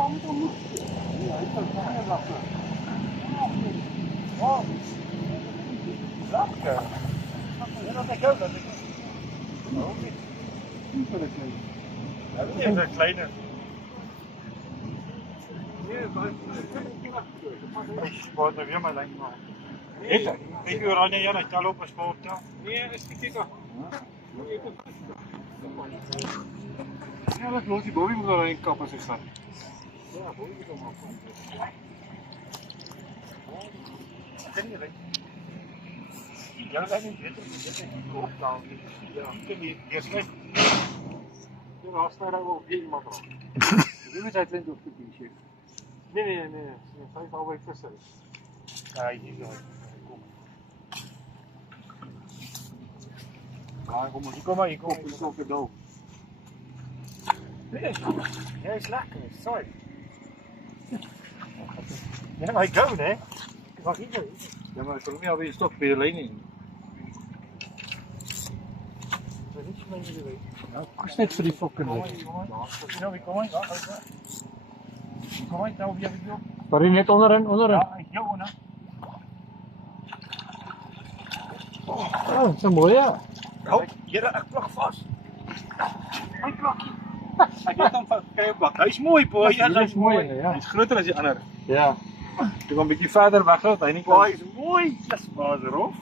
Ja, ik kan het niet lachen. Oh, zakken. Ja, dat denk ik ook. Dat ik... Oh, niet. Super klein. Ja, dat is een kleine. Ich wollte wieder mal lang machen. Ich will rein, ja, ich da lobe Sport da. Nee, ist nicht dicker. Ja, dat moet die Bobby moet er een kappen zich gaan. Ja, Bobby moet er maar. Ja, dat is niet dit. Dit is niet opstaan. Ja, ik niet. Eerst weg. Ja, als daar wel geen iemand op. Nu is het op de t-shirt. Nee. Dat is alweer tussen. Ja, hier zo. Kom maar, ik kom cadeau. Nee, hij is lekker, sorry. Ja, maar ik go, hè? Ik mag hier. Ja, maar ik kan niet alweer stop bij de lening. Dat is niet zo mee willen. Nou, kost net voor die fokken. Kom maar. Nou wie heb ik op? Waarin net onderin? Ja, ik jou nou. Oh, dat is een mooie, ja. Oh, hier, ik plak vast. Hij plakje. Hij gaat dan van, kijk plak. Hij is mooi, boy. Ja, hij is mooi, ja. Hij is groter dan die andere. Ja. Ik ga een beetje verder weg, dat hij niet kan. Hij is mooi. Dat is maar erop.